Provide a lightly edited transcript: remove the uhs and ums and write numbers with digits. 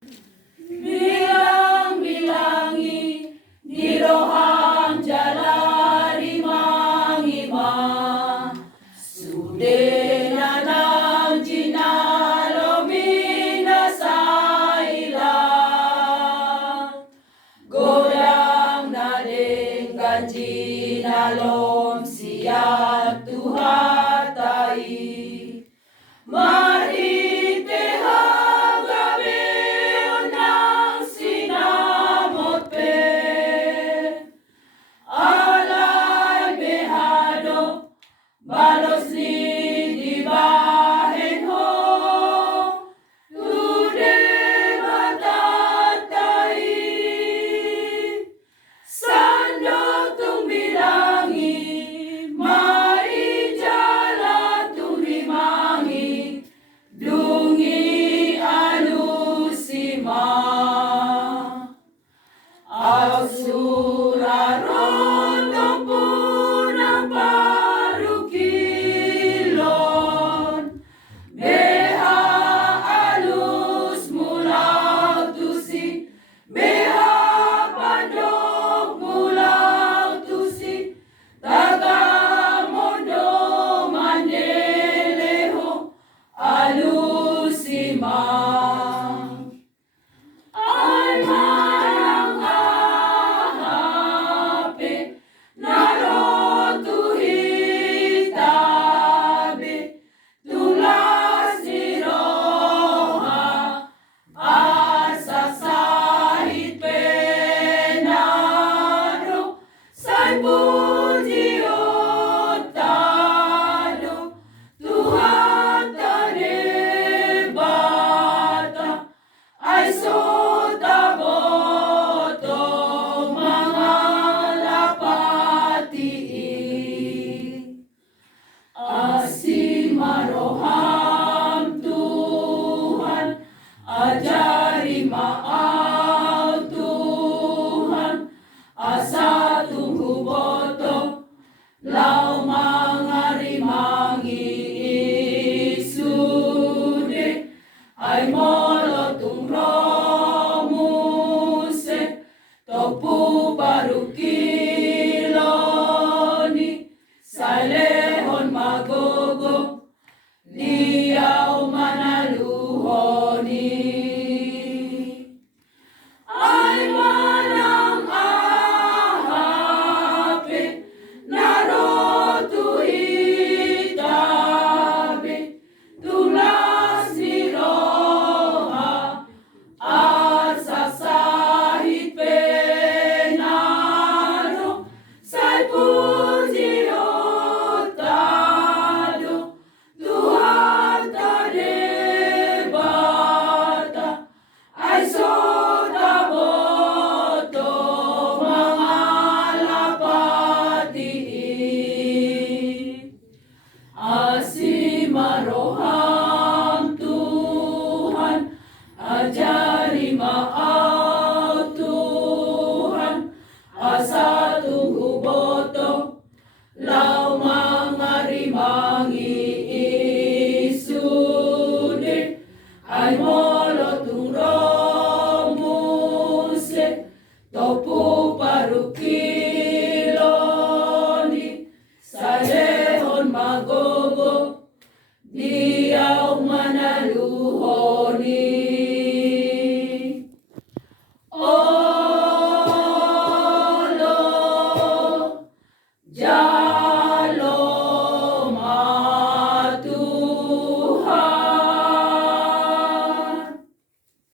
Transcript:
Bilang-bilangi di roham jalari mangima sudena nang jinalo minasaila godang na dengan jinalom siap tuhatai mari tehagabe onang sinamot pe alay behado balos ni dibahen ho tude matatai sando tung bilangi mai jala tung rimangi dungi alusima ausuraron punang parukilon beha alus mulau tusi beha pandok mulau tusi tagamondo mandeleho alusimang ay manang ahape narotuhitabe tulas ni roha asasahit penaro say puji otado Tuhan tanebata ay sotaboto mga lapati asimaroham Tuhan ajari maaw Tuhan asa tunggu boto lau mga rimangi isude ay molo tung romuse topu parukiloni salehon magogo liyaw manaluhoni ay manang ahape narotuhitabe tulas ni roha asasahit penaro say puji otado Tuhan tanebata ay sotaboto mga lapati asimaroham Tuhan ajari maaw